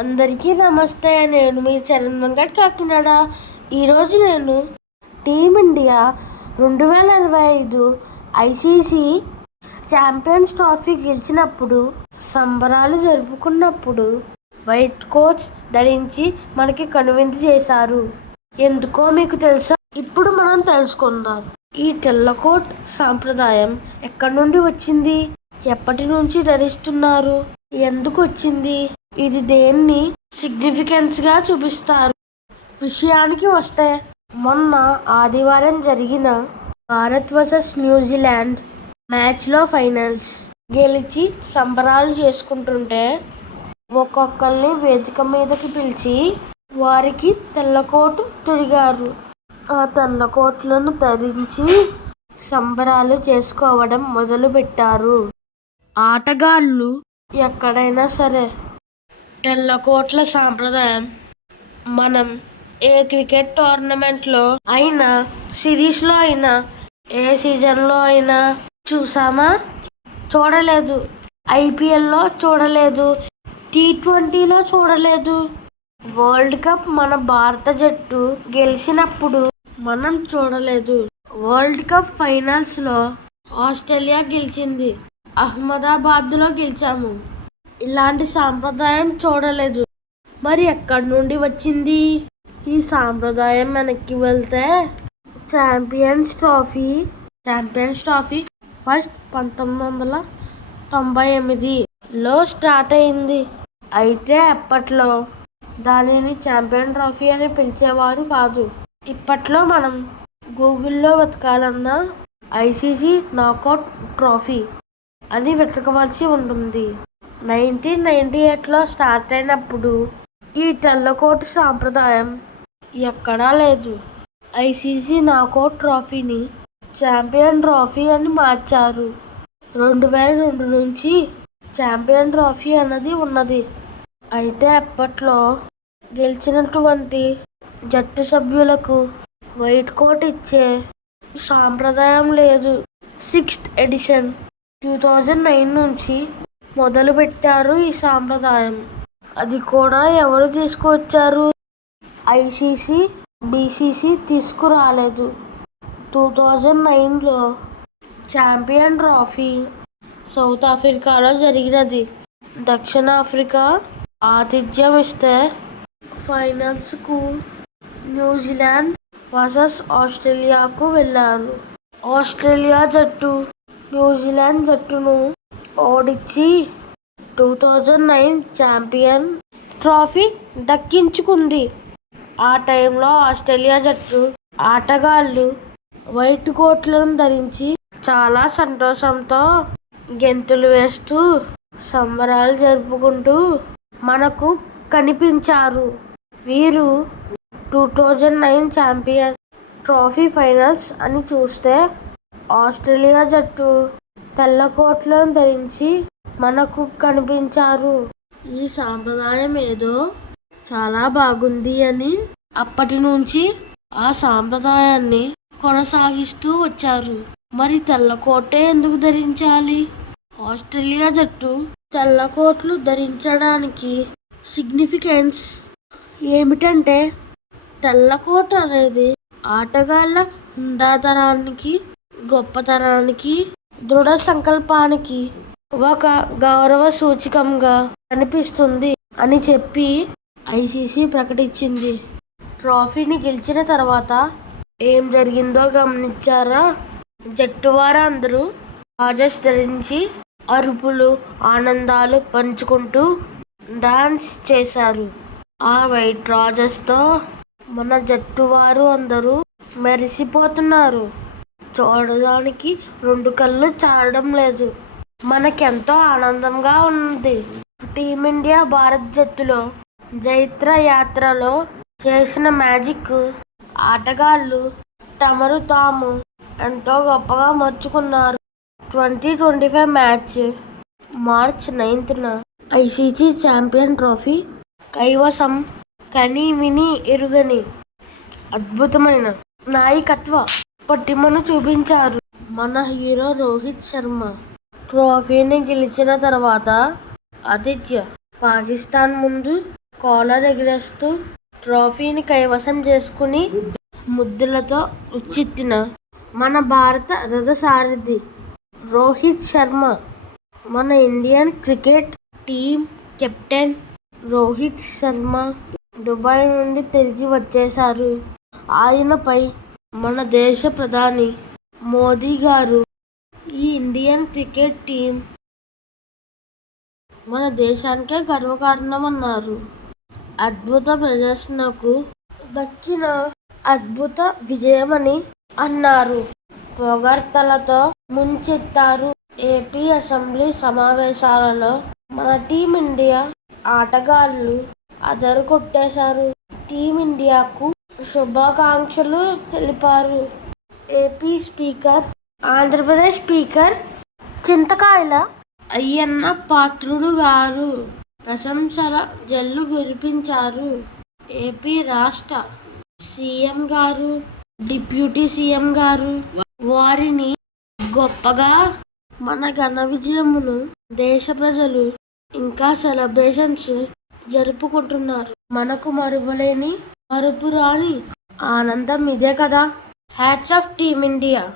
అందరికీ నమస్తే. నేను మీ చరణ్ వెంకట్ కాకినాడ. ఈరోజు నేను టీమిండియా 2025 ఐసీసీ ఛాంపియన్స్ ట్రోఫీ గెలిచినప్పుడు సంబరాలు జరుపుకున్నప్పుడు వైట్ కోట్స్ ధరించి మనకి కనువిందు చేశారు. ఎందుకో మీకు తెలుసా? ఇప్పుడు మనం తెలుసుకుందాం. ఈ తెల్లకోట్ సాంప్రదాయం ఎక్కడి నుండి వచ్చింది, ఎప్పటి నుంచి ధరిస్తున్నారు, ఎందుకు వచ్చింది, ఇది దేన్ని సిగ్నిఫికెన్స్ గా చూపిస్తారు. విషయానికి వస్తే, మొన్న ఆదివారం జరిగిన భారత్ వర్సెస్ న్యూజిలాండ్ మ్యాచ్లో ఫైనల్స్ గెలిచి సంబరాలు చేసుకుంటుంటే ఒక్కొక్కరిని వేదిక మీదకి పిలిచి వారికి తెల్లకోటు తొడిగారు. ఆ తెల్లకోట్లను ధరించి సంబరాలు చేసుకోవడం మొదలుపెట్టారు. ఆటగాళ్ళు ఎక్కడైనా సరే తెల్లకోట్ల సాంప్రదాయం మనం ఏ క్రికెట్ టోర్నమెంట్లో అయినా, సిరీస్లో అయినా, ఏ సీజన్లో అయినా చూసామా? చూడలేదు. ఐపీఎల్లో చూడలేదు, T20లో చూడలేదు. వరల్డ్ కప్ మన భారత జట్టు గెలిచినప్పుడు మనం చూడలేదు. వరల్డ్ కప్ ఫైనల్స్లో ఆస్ట్రేలియా గెలిచింది, అహ్మదాబాద్లో గెలిచాము. ఇలాంటి సాంప్రదాయం చూడలేదు. మరి ఎక్కడి నుండి వచ్చింది ఈ సాంప్రదాయం? వెనక్కి వెళ్తే ఛాంపియన్స్ ట్రోఫీ ఫస్ట్ 1998లో స్టార్ట్ అయింది. అయితే అప్పట్లో దానిని ఛాంపియన్ ట్రోఫీ అని పిలిచేవారు కాదు. ఇప్పట్లో మనం గూగుల్లో వెతకాలన్నా ఐసీసీ నాకౌట్ ట్రోఫీ అని వెతకవలసి ఉంటుంది. 1998లో స్టార్ట్ అయినప్పుడు ఈ తెల్లకోటు సాంప్రదాయం ఎక్కడా లేదు. ఐసీసీ నాకౌట్ ట్రోఫీని ఛాంపియన్ ట్రోఫీ అని మార్చారు. 2002 నుంచి ఛాంపియన్ ట్రోఫీ అన్నది ఉన్నది. అయితే అప్పట్లో గెలిచినటువంటి జట్టు సభ్యులకు వైట్ కోట్ ఇచ్చే సాంప్రదాయం లేదు. 6th ఎడిషన్ 2009 నుంచి మొదలుపెట్టారు ఈ సాంప్రదాయం. అది కూడా ఎవరు తీసుకువచ్చారు? ఐసీసీ, బీసీసీ తీసుకురాలేదు. 2009లో ఛాంపియన్ ట్రోఫీ సౌత్ ఆఫ్రికాలో జరిగినది. దక్షిణాఫ్రికా ఆతిథ్యం ఇస్తే ఫైనల్స్కు న్యూజిలాండ్ వర్సెస్ ఆస్ట్రేలియాకు వెళ్ళారు. ఆస్ట్రేలియా జట్టు న్యూజిలాండ్ జట్టును ఓడించి 2009 ఛాంపియన్ ట్రోఫీ దక్కించుకుంది. ఆ టైంలో ఆస్ట్రేలియా జట్టు ఆటగాళ్ళు వైట్ కోట్లను ధరించి చాలా సంతోషంతో గెంతులు వేస్తూ సంబరాలు జరుపుకుంటూ మనకు కనిపించారు. వీరు 2009 ఛాంపియన్ ట్రోఫీ ఫైనల్స్ అని చూస్తే ఆస్ట్రేలియా జట్టు తెల్లకోట్లను ధరించి మనకు కనిపించారు. ఈ సాంప్రదాయం ఏదో చాలా బాగుంది అని అప్పటి నుంచి ఆ సాంప్రదాయాన్ని కొనసాగిస్తూ వచ్చారు. మరి తెల్లకోటే ఎందుకు ధరించాలి? ఆస్ట్రేలియా జట్టు తెల్లకోట్లు ధరించడానికి సిగ్నిఫికెన్స్ ఏమిటంటే, తెల్లకోట అనేది ఆటగాళ్ళ హుందాతనానికి, గొప్పతనానికి, దృఢ సంకల్పానికి ఒక గౌరవ సూచకంగా కనిపిస్తుంది అని చెప్పి ఐసీసీ ప్రకటించింది. ట్రోఫీని గెలిచిన తర్వాత ఏం జరిగిందో గమనించారా? జట్టు వారందరూ రాజెస్ ధరించి అరుపులు, ఆనందాలు పంచుకుంటూ డాన్స్ చేశారు. ఆ వైట్ రాజెస్తో మన జట్టు వారు అందరూ మెరిసిపోతున్నారు. చూడడానికి 2 కళ్ళు చాలడం లేదు. మనకెంతో ఆనందంగా ఉంది. టీమిండియా భారత్ జట్టులో జైత్ర యాత్రలో చేసిన మ్యాజిక్ ఆటగాళ్ళు తమరు తాము ఎంతో గొప్పగా మర్చుకున్నారు. 2025 మ్యాచ్ మార్చ్ 9న ఐసీసీ ఛాంపియన్ ట్రోఫీ కైవసం కని విని ఎరుగని అద్భుతమైన నాయకత్వ పటిమను చూపించారు మన హీరో రోహిత్ శర్మ. ట్రోఫీని గెలిచిన తర్వాత ఆతిథ్య పాకిస్తాన్ ముందు కాలర్ ఎగిరేస్తూ ట్రోఫీని కైవసం చేసుకుని ముద్దులతో ఉచ్చెత్తిన మన భారత రథసారథి రోహిత్ శర్మ. మన Indian cricket team captain Rohit Sharma Dubai నుండి తిరిగి వచ్చేశారు. ఆయనపై మన దేశ ప్రధాని మోదీ గారు ఈ ఇండియన్ క్రికెట్ టీం మన దేశానికే గర్వకారణమన్నారు. అద్భుత ప్రదర్శనకు దక్కిన అద్భుత విజయమని అన్నారు. పొగడ్తలతో ముంచెత్తారు. ఏపీ అసెంబ్లీ సమావేశాలలో మన టీమిండియా ఆటగాళ్లు అదరగొట్టేశారు. టీమిండియాకు శుభాకాంక్షలు తెలిపారు. ఏపీ స్పీకర్, ఆంధ్రప్రదేశ్ స్పీకర్ చింతకాయల అయ్యన్న పాత్రుడు గారు ప్రశంసల జల్లు కురిపించారు. ఏపీ రాష్ట్ర సీఎం గారు, డిప్యూటీ సీఎం గారు వారిని గొప్పగా మన ఘన విజయమును దేశ ప్రజలు ఇంకా సెలబ్రేషన్స్ జరుపుకుంటున్నారు. మనకు మరుపురాని ఆనందం ఇదే కదా. Hats off team India.